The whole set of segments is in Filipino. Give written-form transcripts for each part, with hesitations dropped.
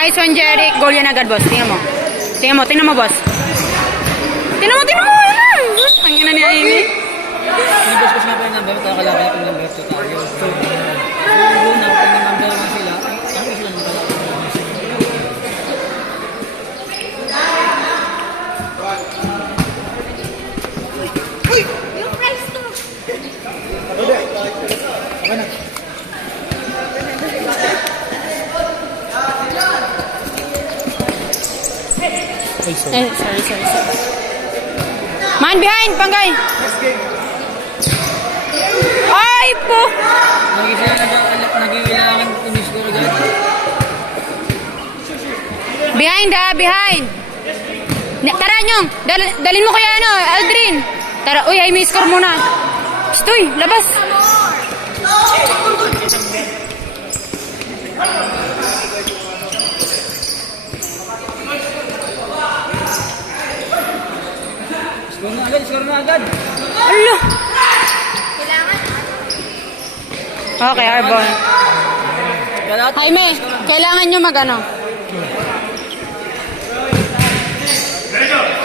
Nice one, Jeric. Goal yan agad, boss. Tingnan mo. Tingnan mo, boss. Tingnan mo. Ang ina ni Amy. Nabos ko siya pa yung number, kaya kalagay ko yung number 2 tayo. So, doon na, pag number na sila, ang isa lang pala. Uy! Yung price to! Okay na. Sorry. Man behind, Panggay. Ay po. Nag-iilangan finish ko agad. Behind. Tara nyong, dalin mo kaya ano, Aldrin. Tara, uy, ay may score muna. Stoy, labas. Score na agad. Alo. Kailangan. Okay, Arbon. Jaime, kailangan nyo mag-ano.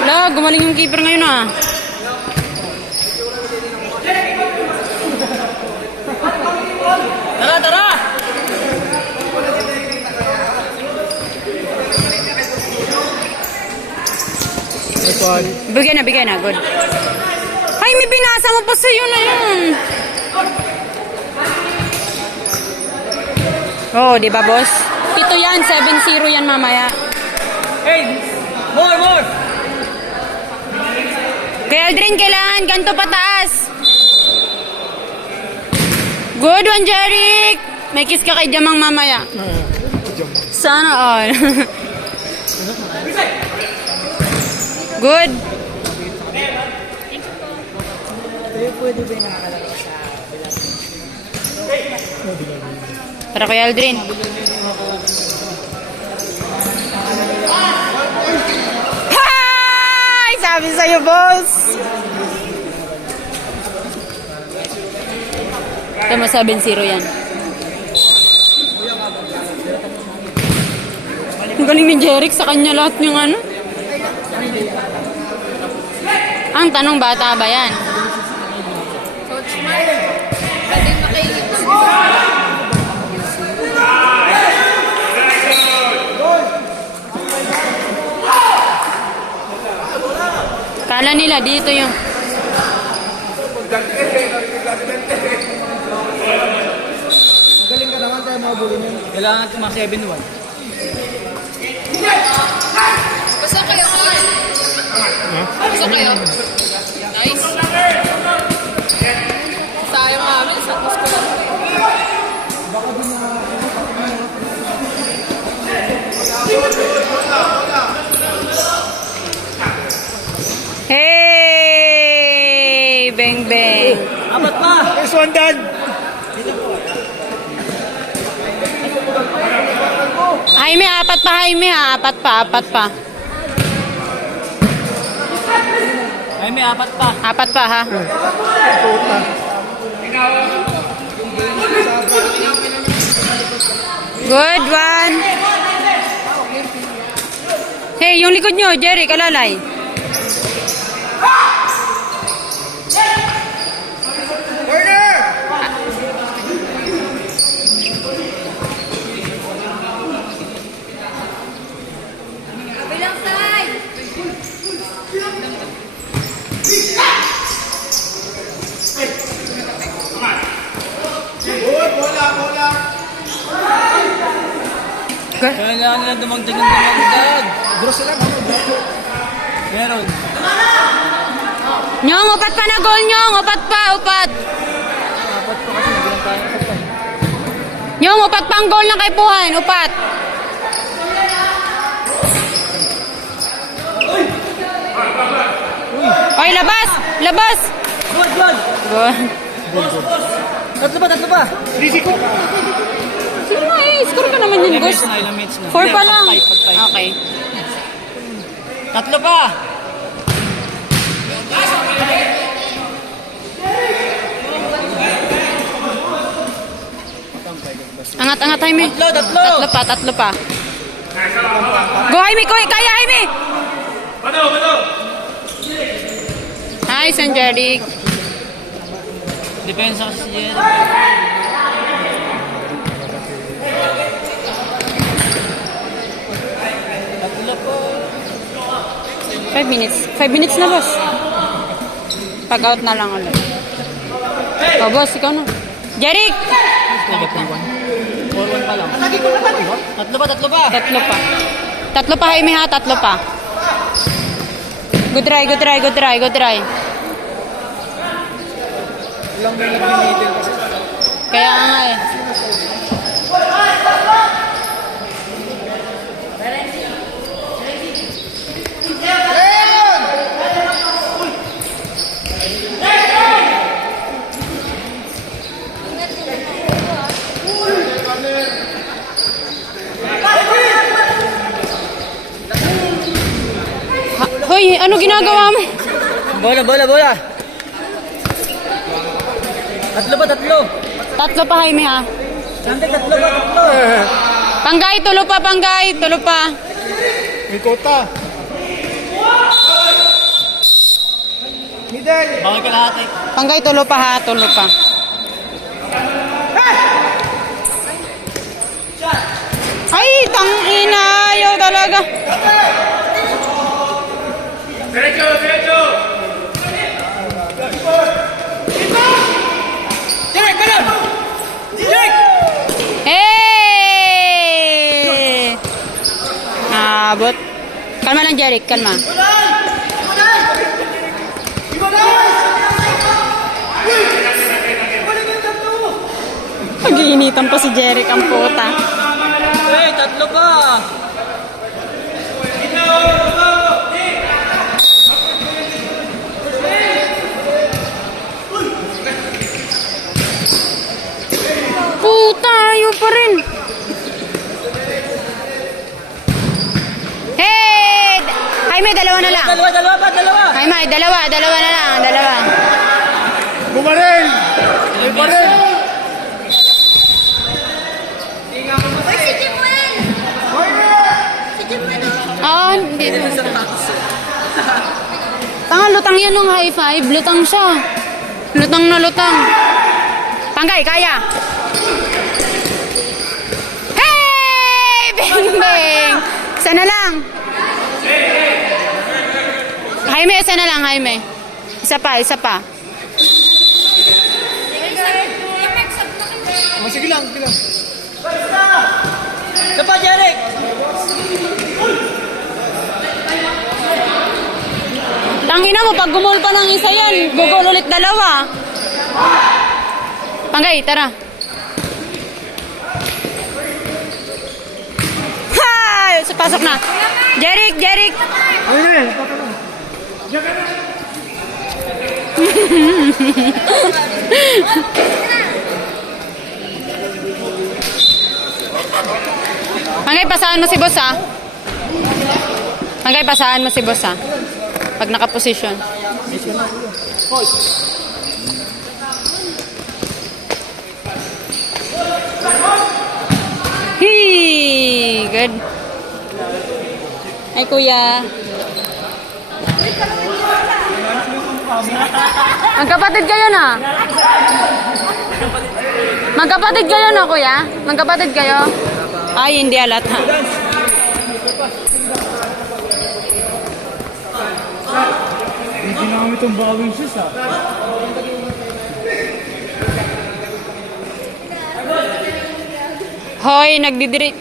Wala, gumaling yung keeper ngayon ah. Tara! Bigyan na, good. Ay, may binasa mo pa sa'yo na yun. Oh, di ba, boss? Ito yan, 7-0 yan mamaya. Hey! More! Kaya Aldrin, kailangan ganito pataas. Good one, Jeric. May kiss ka kay Jamang mamaya. Sana all. Good. Pwede ba yung nakakalaro sa Tara, Kuya Aldrin. Hi! Sabi sa'yo, boss. Ito mo 7-0 yan. Ang galing ni Jeric sa kanya lahat yung ano. Ang tanong, bata ba yan? Coach Mark. Pwede makinig. Kala nila dito yung... Galing ka naman tayo mga bulin yun. Kailangan ito mga 7-1. Basta kayo, Carl. Basta kayo. Nice. Sayang namin. Satos ko lang. Hey! Bang, bang. Apat pa! This one done. Jaime, apat pa, Jaime ha. Apat pa. Ay, may apat pa. Apat pa ha. Good one. Hey, yung likod nyo, Jerry, kalalay. Bilang side. Kailangan nila dumagdag. Gross lang ako. Meron. Nyong, upat pa na goal, Nyong. Upat. Apat pa kasi nabilang tayo. Apat pa. Nyong, upat pa ang goal ng kaipuhan. Upat. Ay, labas. Good! Good. Tatlo pa! Risiko. Sige nga score ka naman yun, boss. Ilang minutes na. 4 pa lang. Pag-5. Okay. Tatlo pa! Angat, Jaime. Tatlo! Tatlo pa. Go, Jaime! Kaya, Jaime! Nice, and Jeric. Depensa kasi si Jerry. Tatlo po. 5 minutes. 5 minutes na, boss. Pag-out na lang ulit. Oh, boss, ikaw na. Jeric! 4-1 pa lang. Tatlo pa. Tatlo pa. Tatlo pa, Jaime, ha? Tatlo pa. Good try. Ilang minute minute kasi. Kaya nga eh. Hoy, ano ginagawa mo? Bola. Tatlo. Tatlo pa, Jaime, ha? Sante, tatlo. Panggay, tulo pa. May kota. Middle. Bawal ka lahat eh. Panggay, tulo pa, ha? Tulo pa. Ay, tangina. Ayaw talaga. Derecho. Hey! Abot. Kalma lang, Jeric. Kalma. Pag-iinitan pa si Jeric ang puta. Tatlo pa. Puta, ayaw pa rin. Hey! Jaime, dalawa na lang. Dalawa. Jaime, dalawa na lang. Bumaril. May baril. Hindi. Tanga, lutang yan ng high five. Lutang siya. Lutang na lutang. Panggay, kaya. Hey! Bing! Isa na lang. Jaime, isa na lang, Jaime. Isa pa. Sige lang. Ito pa, Jeric. Tangina mo, pag gumol pa ng isa yan, gugol ulit dalawa. Panggay, tara. Ha! Pasok na. Jeric. Panggay, pasahan mo si boss, ha? Pag nakaposisyon. Hee! Good. Ay, kuya. Magkapatid kayo na? Magkapatid kayo na, kuya? Magkapatid kayo? Ay, hindi alata. Hindi ginamit itong bawing shoes, ha? Hoy, nagdidirit.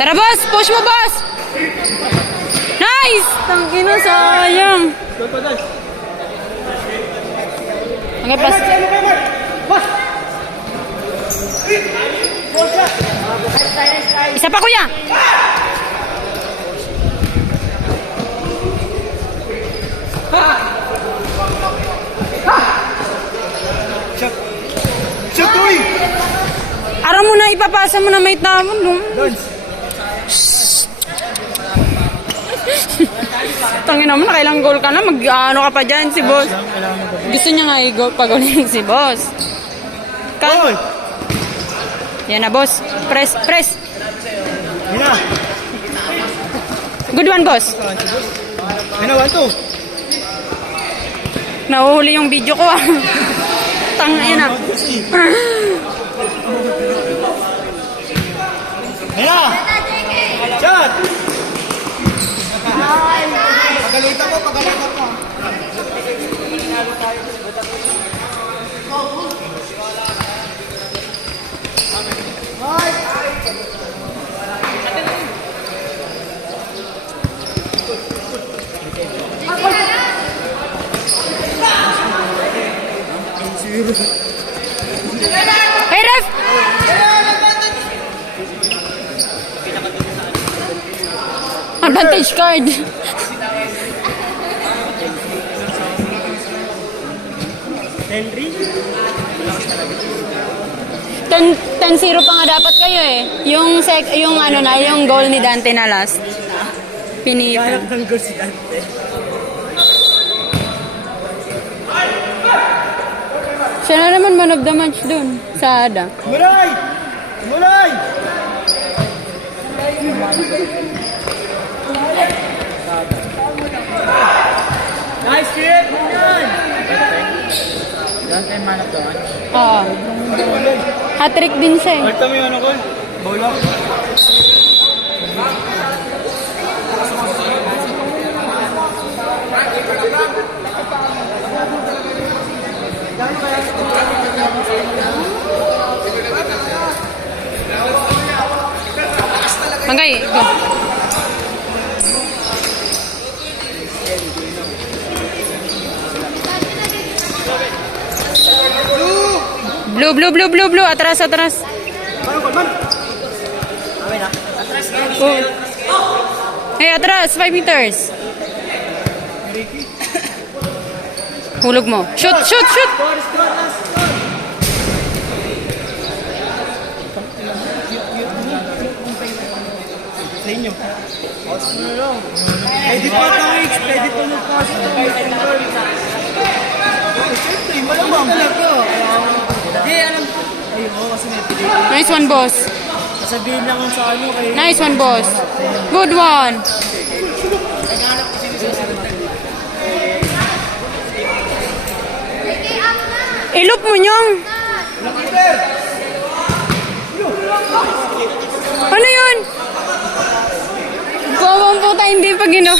Tara, boss! Push mo, boss! Nice! Tangina, sayang. Okay, pas. Isa pa, kuya! Shoot, uy! Araw mo na, ipapasa mo na may tamon. No? Tangina mo, nakailang goal ka na. Mag-ano ka pa dyan si boss. Gusto niya nga i-goal pag si boss. Goal! Yan na, boss. Press, press. Yun na. Good one, boss. Yun na, 1-2. Nahuhuli yung video ko ah. Tang, yan na. Yun na. Shot! Pagalitan ko, pagalitan ko. Hey, ref! Advantage card. Henry? 10-0 pa nga dapat kayo eh. Yung ano na, yung goal ni Dante na last. Pinipin. Hanap ng goal si Dante. Siya na naman man of the match dun sa Ada. Mulay! Mulay! Nice hit! Yan! Dante man of the match. Oo. Hat-trick din siya eh. Alta mo yung ano ko? Bola. Mangay, go. Blue, blue, blue, blue, blue. Atras, atras. Oh. Hey, atras. 5 meters. Hulog mo. Shoot, shoot, shoot. Sa inyo. Pause mo na lang. Pwede pa tawix. Pwede pa mag-pause ito. Siyempre, malamang. Hindi, alam ko. Ayun, kasi may pili. Nice one, boss. Sasabihin lang sa ano kay... Nice one, boss. Good one. Ilop mo nyong. Ano yun? Bawang puta, hindi pa gino.